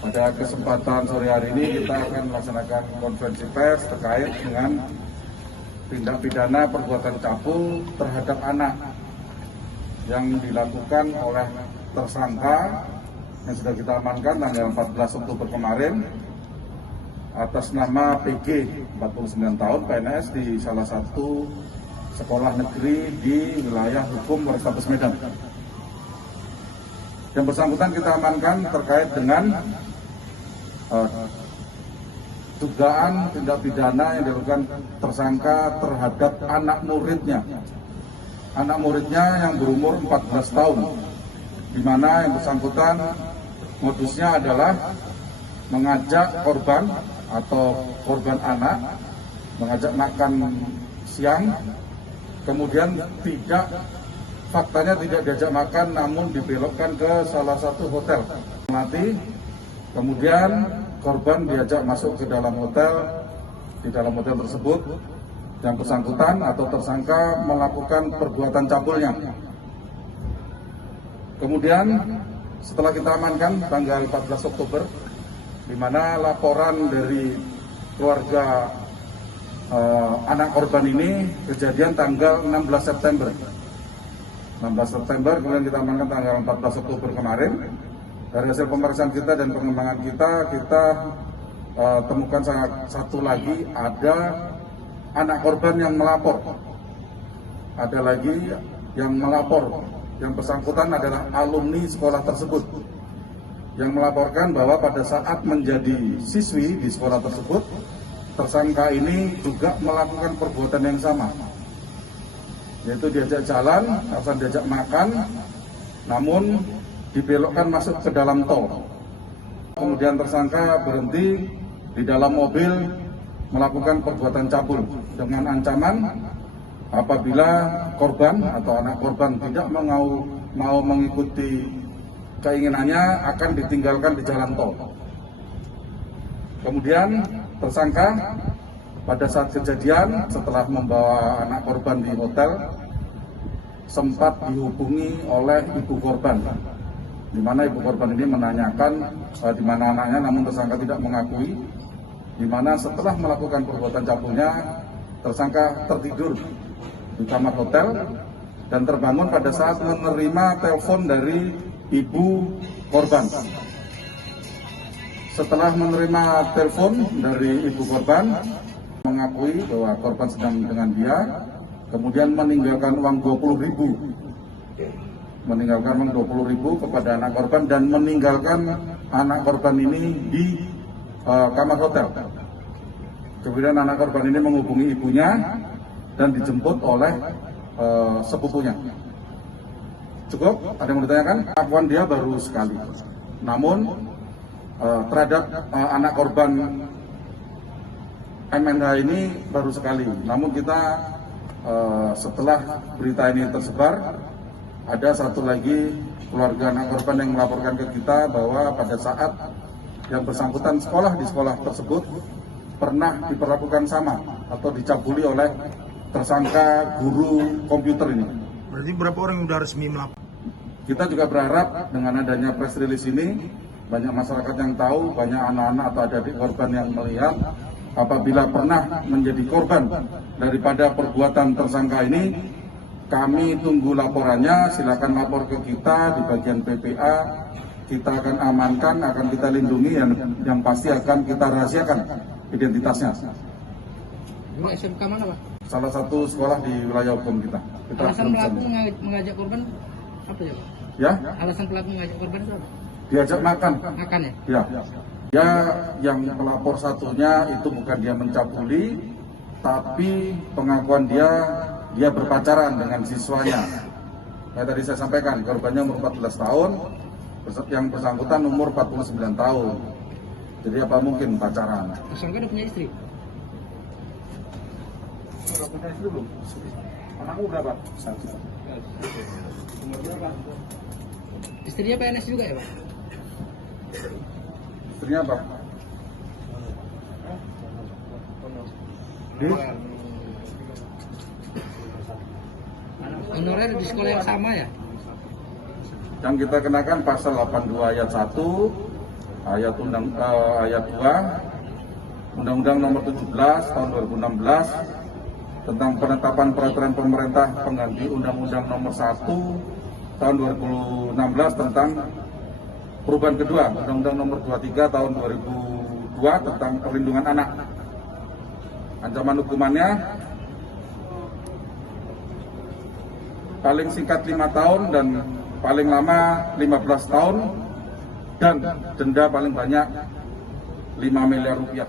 Pada kesempatan sore hari ini kita akan melaksanakan konferensi pers terkait dengan tindak pidana perbuatan cabul terhadap anak yang dilakukan oleh tersangka yang sudah kita amankan tanggal 14 Oktober kemarin atas nama PG 49 tahun PNS di salah satu sekolah negeri di wilayah hukum Polrestabes Medan. Yang bersangkutan kita amankan terkait dengan dugaan tindak pidana yang dilakukan tersangka terhadap anak muridnya. Anak muridnya yang berumur 14 tahun, di mana yang bersangkutan modusnya adalah mengajak korban atau korban anak, mengajak makan siang, kemudian faktanya tidak diajak makan namun dibelokkan ke salah satu hotel. Nanti kemudian korban diajak masuk ke dalam hotel, di dalam hotel tersebut yang bersangkutan atau tersangka melakukan perbuatan cabulnya. Kemudian setelah kita amankan tanggal 14 Oktober, di mana laporan dari keluarga anak korban ini kejadian tanggal 16 September. 16 September, kemudian kita amankan tanggal 14 Oktober kemarin. Dari hasil pemeriksaan kita dan pengembangan kita temukan satu lagi, ada anak korban yang melapor. Ada lagi yang melapor, yang bersangkutan adalah alumni sekolah tersebut, yang melaporkan bahwa pada saat menjadi siswi di sekolah tersebut, tersangka ini juga melakukan perbuatan yang sama, yaitu diajak jalan, alasan diajak makan, namun dibelokkan masuk ke dalam tol. Kemudian tersangka berhenti di dalam mobil melakukan perbuatan cabul dengan ancaman apabila korban atau anak korban tidak mau mengikuti keinginannya akan ditinggalkan di jalan tol. Kemudian tersangka pada saat kejadian setelah membawa anak korban di hotel sempat dihubungi oleh ibu korban, di mana ibu korban ini menanyakan di mana anaknya, namun tersangka tidak mengakui. Di mana setelah melakukan perbuatan cabulnya, tersangka tertidur di kamar hotel dan terbangun pada saat menerima telepon dari ibu korban. Setelah menerima telepon dari ibu korban, mengakui bahwa korban sedang dengan dia, kemudian meninggalkan uang 20.000, meninggalkan uang 20.000 kepada anak korban dan meninggalkan anak korban ini di kamar hotel. Kemudian anak korban ini menghubungi ibunya dan dijemput oleh sepupunya. Cukup? Ada yang mau ditanyakan? Pengakuan dia baru sekali. Namun terhadap anak korban MNH ini baru sekali. Namun kita setelah berita ini tersebar, ada satu lagi keluarga anak korban yang melaporkan ke kita bahwa pada saat yang bersangkutan sekolah di sekolah tersebut pernah diperlakukan sama atau dicabuli oleh tersangka guru komputer ini. Berarti berapa orang yang sudah resmi melapor? Kita juga berharap dengan adanya press release ini, banyak masyarakat yang tahu, banyak anak-anak atau adik korban yang melihat apabila pernah menjadi korban daripada perbuatan tersangka ini. Kami tunggu laporannya, silakan lapor ke kita di bagian PPA. Kita akan amankan, akan kita lindungi, yang pasti akan kita rahasiakan identitasnya. Dulu SMK mana, Pak? Salah satu sekolah di wilayah hukum kita. Alasan pelaku mengajak korban apa ya, Pak? Ya? Alasan pelaku mengajak korban itu apa? Diajak makan. Makan ya? Ya. Ya, yang pelapor satunya itu bukan dia mencabuli, tapi pengakuan dia berpacaran dengan siswanya. Yang tadi saya sampaikan, korbannya umur 14 tahun, yang bersangkutan umur 49 tahun. Jadi apa mungkin pacaran? Tersangka udah punya istri? Udah punya istri belum? Anakmu berapa? Satu. Umur berapa? Istrinya PNS juga ya, Pak? Istrinya apa? Di? Honorer di sekolah yang sama ya? Yang kita kenakan pasal 82 ayat 1 ayat 2 Undang-Undang Nomor 17 Tahun 2016 tentang penetapan peraturan pemerintah pengganti Undang-Undang Nomor 1 Tahun 2016 tentang perubahan kedua Undang-Undang Nomor 23 Tahun 2002 tentang perlindungan anak. Ancaman hukumannya paling singkat 5 tahun dan paling lama 15 tahun dan denda paling banyak 5 miliar rupiah.